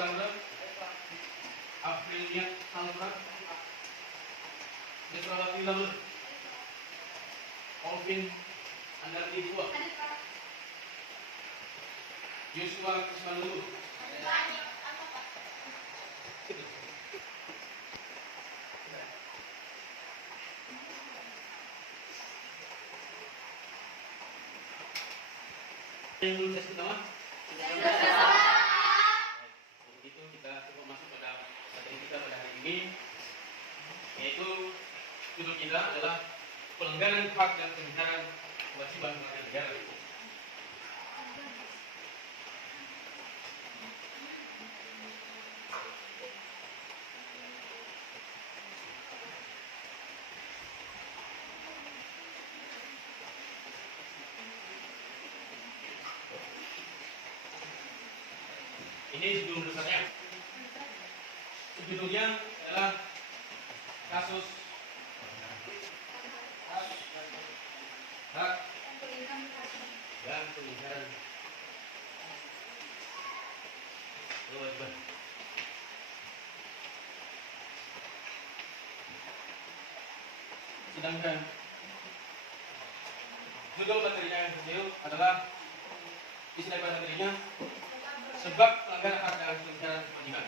Sudah. Afriliat Saltra. Desra Lalu. Alvin Andardi Tua. Joshua Krismanulu. Yang belum tes pertama? Begitu kita coba masuk pada materi kita pada hari ini, yaitu judul kita adalah pelanggaran hak dan pengingkaran kewajiban warga negara. Ini judul besarnya. Judulnya adalah kasus hak dan pengingkaran kewajiban. Sedangkan judul materinya yang kecil adalah istilah materinya sebab pelanggaran hak dan pengingkaran kewajiban.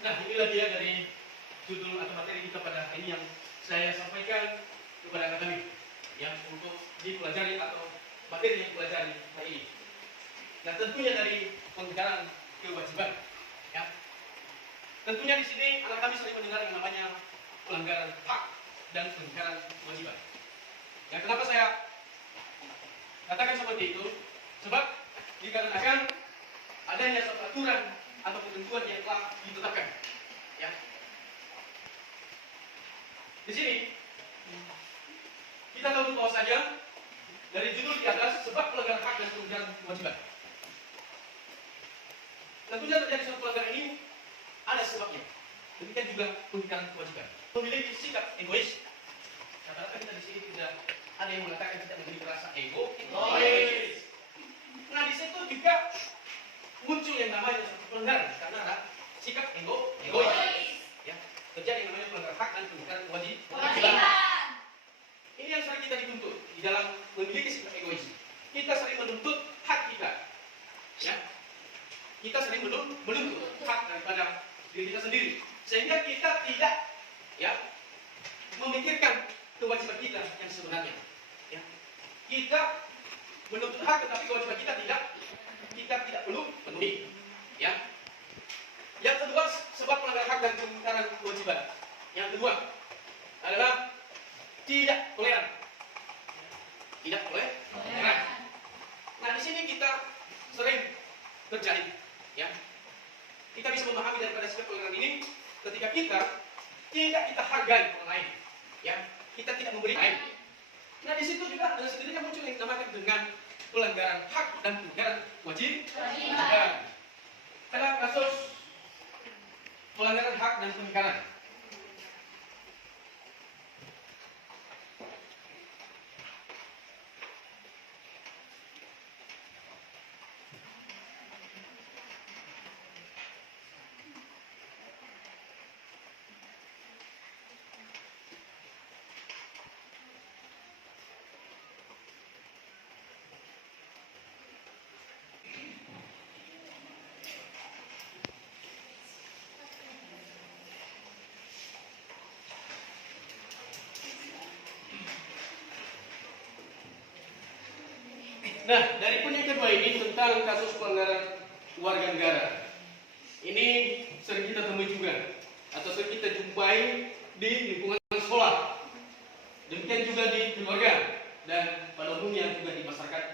Nah, inilah dia dari judul atau materi kita pada hari ini yang saya sampaikan kepada kami yang untuk dipelajari atau materi yang dipelajari hari ini. Nah, tentunya dari pengingkaran kewajiban, ya. Tentunya di sini anak kami sering mendengar yang namanya pelanggaran hak dan pengingkaran kewajiban. Ya, kenapa saya katakan seperti itu? Sebab dikarenakan adanya suatu aturan atau ketentuan yang telah ditetapkan. Ya. Di sini kita tahu bahwa saja dari judul di atas sebab pelanggaran hak dan pengingkaran kewajiban. Tentunya terjadi suatu pelanggaran ini ada sebabnya. Demikian juga pengingkaran kewajiban. Memiliki sikap egois. Rata-rata kita di sini tidak ada yang mengatakan kita memiliki rasa egois. Nah, di situ juga muncul yang namanya suatu pelanggaran karena ada sikap egois. Ya, terjadi yang namanya pelanggaran hak dan pengingkaran kewajiban. Ini yang sering kita dituntut di dalam memiliki sikap egois. Kita sering menuntut hak kita. Ya. Kita sering menuntut hak daripada diri kita sendiri, sehingga kita tidak, ya, memikirkan kewajiban kita yang sebenarnya. Ya. Kita menuntut hak, tetapi kewajiban kita tidak perlu penuhi. Ya. Yang kedua, sebab pelanggaran hak dan pengingkaran kewajiban. Yang kedua adalah tidak toleran. Tidak toleran. Nah, di sini kita sering terjadi, ya. Kita bisa memahami daripada sikap pelanggaran ini ketika kita tidak hargai orang lain, ya. Kita tidak memberi lain. Nah, di situ juga dengan sendirinya muncul yang dinamakan dengan pelanggaran hak dan pengingkaran kewajiban. Ada kasus pelanggaran hak dan pengingkaran. Nah, dari pun yang kedua ini tentang kasus pelanggaran warga negara. Ini sering kita temui juga atau sering kita jumpai di lingkungan sekolah. Demikian juga di keluarga dan pada umumnya juga di masyarakat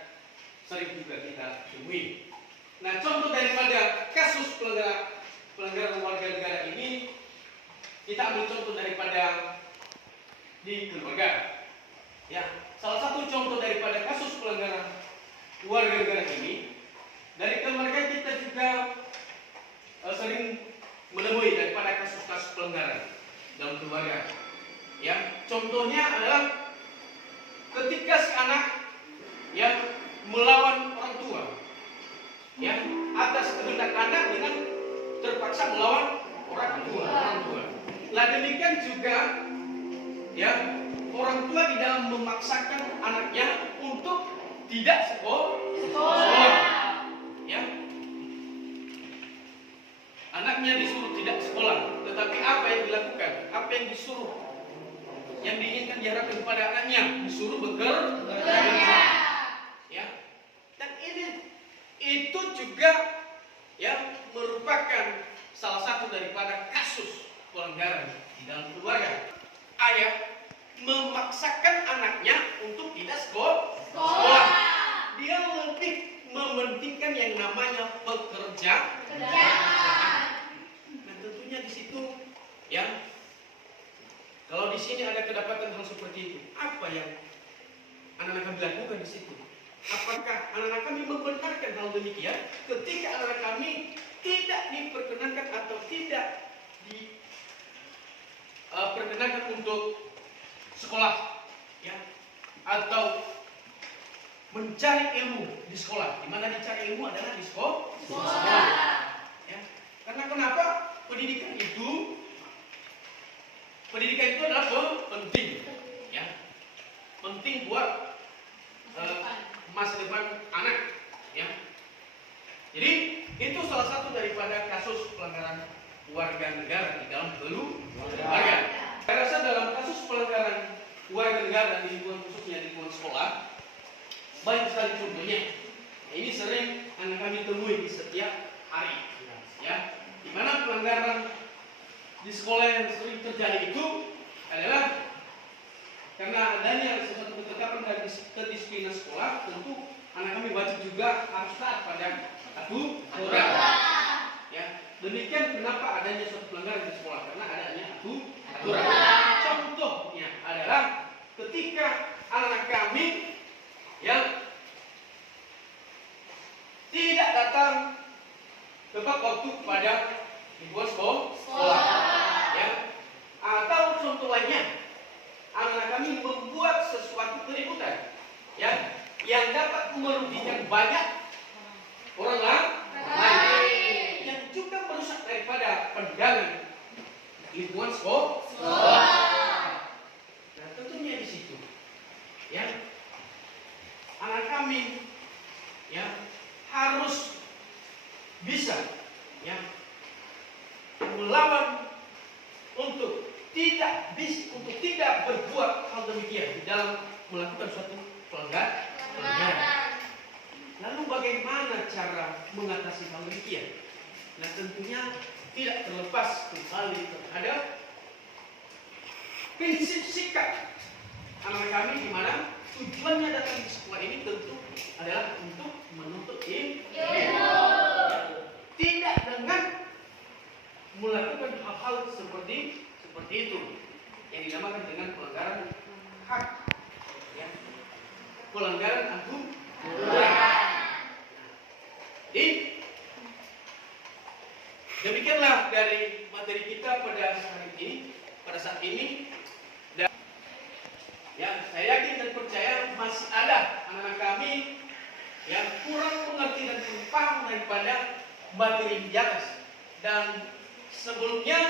sering juga kita temui. Nah, contoh daripada kasus pelanggaran warga negara ini kita ambil contoh daripada di keluarga. Ya, salah satu contoh daripada kasus pelanggaran warga negara ini dari keluarga kita juga sering menemui daripada kasus-kasus pelanggaran. dalam keluarga. Ya, contohnya adalah ketika si anak yang melawan orang tua, ya, atas kehendak anak dengan terpaksa melawan orang tua. Lah demikian juga, ya, orang tua di dalam memaksakan anaknya untuk tidak sekolah. Ya, anaknya disuruh tidak sekolah, tetapi apa yang dilakukan? Apa yang disuruh? Yang diinginkan diharapkan kepada anaknya disuruh bekerja. Ya, dan itu juga, ya, merupakan salah satu daripada kasus pelanggaran di dalam keluarga. Ayah memaksakan anaknya untuk tidak sekolah. Dia lebih mementingkan yang namanya pekerjaan. Nah, tentunya di situ, ya, kalau di sini ada kedapatan hal seperti itu, apa yang anak-anak kami lakukan di situ? Apakah anak-anak kami membenarkan hal demikian ketika anak-anak kami tidak diperkenankan atau tidak diperkenankan untuk sekolah, ya, atau mencari ilmu di sekolah? Di mana dicari ilmu adalah di sekolah. Ya. Karena kenapa? Pendidikan itu adalah penting, ya, penting buat masa depan anak, ya. Jadi itu salah satu daripada kasus pelanggaran warga negara di dalam keluarga. Saya rasa dalam kasus pelanggaran warga negara di lingkungan, khususnya di lingkungan sekolah, banyak sekali contohnya. Ini sering anak kami temui di setiap hari, ya, di mana pelanggaran di sekolah yang sering terjadi itu adalah karena adanya sesuatu ketetapan dari kedisiplinan sekolah. Tentu anak kami wajib juga harus taat pada aturan. Ya, demikian kenapa adanya suatu pelanggaran di sekolah, karena adanya aturan. Contohnya adalah ketika anak kami yang tidak datang tepat waktu pada lingkungan sekolah, ya, atau contoh lainnya, anak kami membuat sesuatu keributan, ya, yang dapat merugikan banyak orang lain, yang juga merusak daripada pendagangan lingkungan sekolah. Nah, tentunya di situ, ya, anak kami, ya, harus bisa, ya, melawan untuk tidak berbuat hal demikian di dalam melakukan suatu pelanggaran. Lalu bagaimana cara mengatasi hal demikian? Nah, tentunya tidak terlepas kembali terhadap prinsip sikap anak kami, di mana tujuannya datang di sekolah ini tentu adalah untuk menuntut ilmu. Tidak dengan melakukan hal-hal seperti itu yang dinamakan dengan pelanggaran hak, ya, pelanggaran aturan. Jadi demikianlah dari materi kita pada saat ini. Dan, ya, saya yakin dan percaya masih ada anak-anak kami yang kurang mengerti dan kurang paham daripada materi di atas. Dan sebelumnya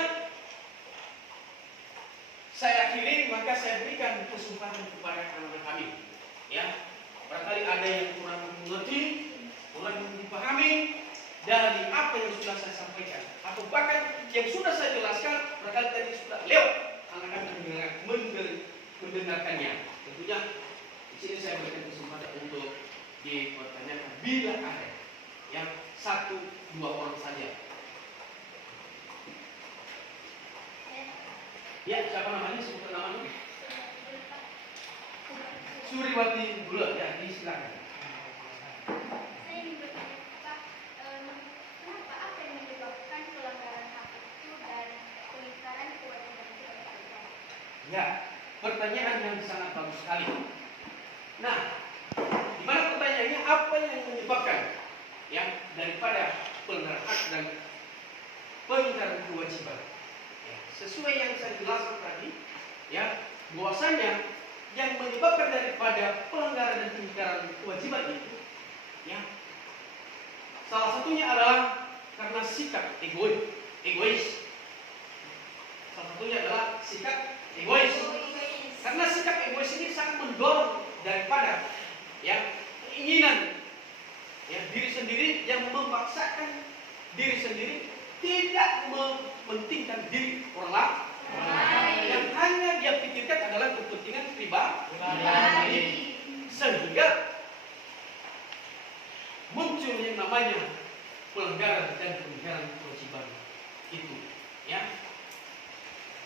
saya akhiri, maka saya berikan kesempatan kepada anak-anak kami, ya, barangkali ada yang kurang mengerti, kurang dipahami dari apa yang sudah saya sampaikan, atau bahkan yang sudah saya jelaskan barangkali tadi sudah lewat anak-anak mendengarkannya. Tentunya di sini saya berikan kesempatan untuk dipertanyakan bila ada yang 1-2 orang saja. Ya, siapa namanya? Sebutkan namanya. Suriwati Bulat, ya, silakan. Saya ingin bertanya, Pak, kenapa apa yang menyebabkan pelanggaran hak itu dan pengingkaran kewajiban itu dilakukan? Ya, pertanyaan yang sangat bagus sekali. Nah, di mana pertanyaannya apa yang menyebabkan, ya, daripada pelanggaran hak dan pengingkaran kewajiban? Ya, sesuai yang saya jelaskan tadi, ya, bahwasanya yang menyebabkan daripada pelanggaran dan pengingkaran kewajiban itu, ya, salah satunya adalah karena sikap egois. Salah satunya adalah sikap egois. Karena sikap egois ini sangat mendorong daripada, ya, keinginan, ya, diri sendiri yang memaksakan diri sendiri tidak mementingkan diri orang lain. Yang hanya dia pikirkan adalah kepentingan pribadi. Sehingga muncul yang namanya pelanggaran dan pengingkaran kewajiban itu, ya.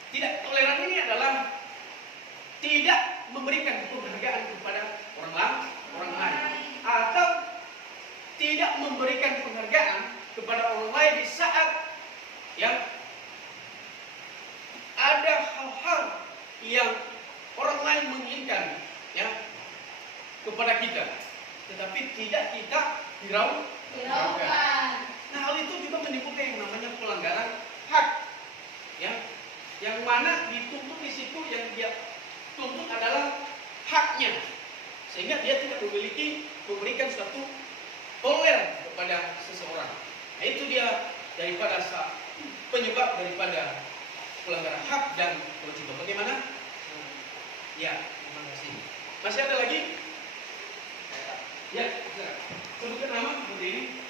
Tidak toleran ini adalah tidak memberikan penghargaan kepada orang lain, atau tidak memberikan penghargaan kepada orang lain di saat, ya, ada hal-hal yang orang lain menginginkan, ya, kepada kita, tetapi tidak kita hiraukan. Nah, hal itu juga menimbulkan yang namanya pelanggaran hak, ya, yang mana dituntut di situ, yang dia tuntut adalah haknya, sehingga dia tidak memberikan suatu toleran kepada seseorang. Nah, itu dia daripada penyebab daripada pelanggaran hak dan kewajiban. Bagaimana? Ya, terima kasih. Masih ada lagi? Ya, sebutkan nama berdiri.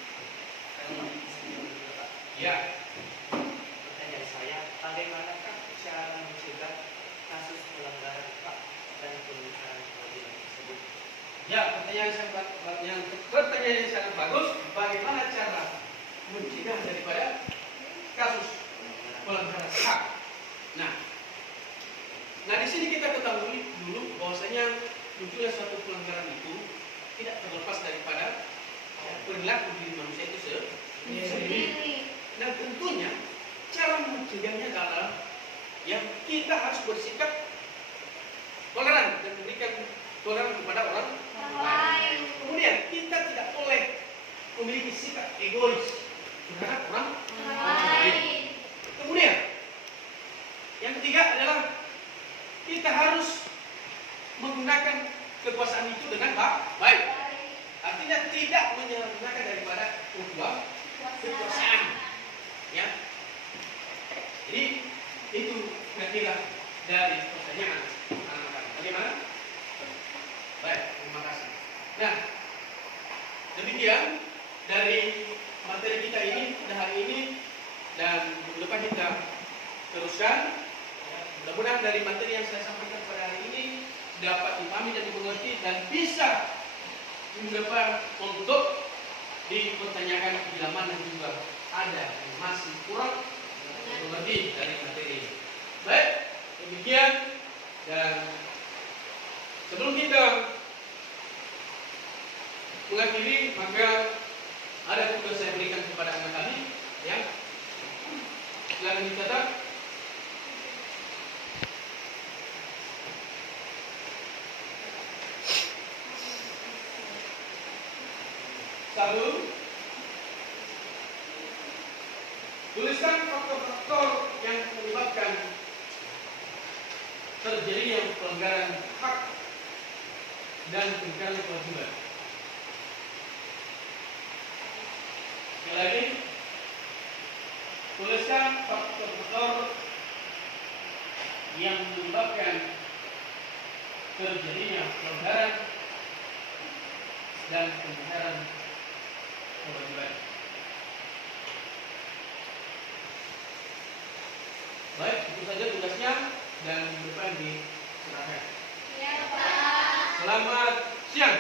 Ya. Pertanyaan saya, bagaimanakah cara mencegah kasus pelanggaran hak dan pengingkaran kewajiban tersebut? Ya, pertanyaan yang sangat bagus. Bagaimana cara mencegah daripada kasus pelanggaran hak? Nah, di sini kita ketahui dulu bahwasanya munculnya suatu pelanggaran itu tidak terlepas daripada perilaku diri manusia itu sendiri. Dan tentunya cara mencegahnya adalah, ya, kita harus bersikap toleran dan memberikan toleran kepada orang lain. Kemudian kita tidak boleh memiliki sikap egois terhadap orang lain. Kemudian yang ketiga adalah kita harus menggunakan kekuasaan itu dengan baik. Artinya tidak menyalahgunakan daripada kekuasaan, ya. Jadi itu kira-kira dari pertanyaan anak-anak. Bagaimana? Baik, terima kasih. Nah, demikian dari materi kita ini pada hari ini, dan minggu depan kita teruskan. Mudah-mudahan dari materi yang saya sampaikan pada hari ini dapat dipahami dan dimengerti dan bisa minggu depan untuk dipertanyakan bila mana juga ada yang masih kurang mengerti dari materi ini. Baik, demikian, dan sebelum kita mengakhiri, maka ada tugas saya berikan kepada anak kami, ya. Silakan dicatat. Satu, tuliskan faktor-faktor yang menyebabkan terjadinya pelanggaran hak dan pengingkaran kewajiban. Sekali lagi, tuliskan faktor-faktor yang menyebabkan terjadinya pelanggaran dan pengingkaran kewajiban. Baik, itu saja tugasnya, dan minggu depan diserahkan. Ya, Pak. Selamat siang.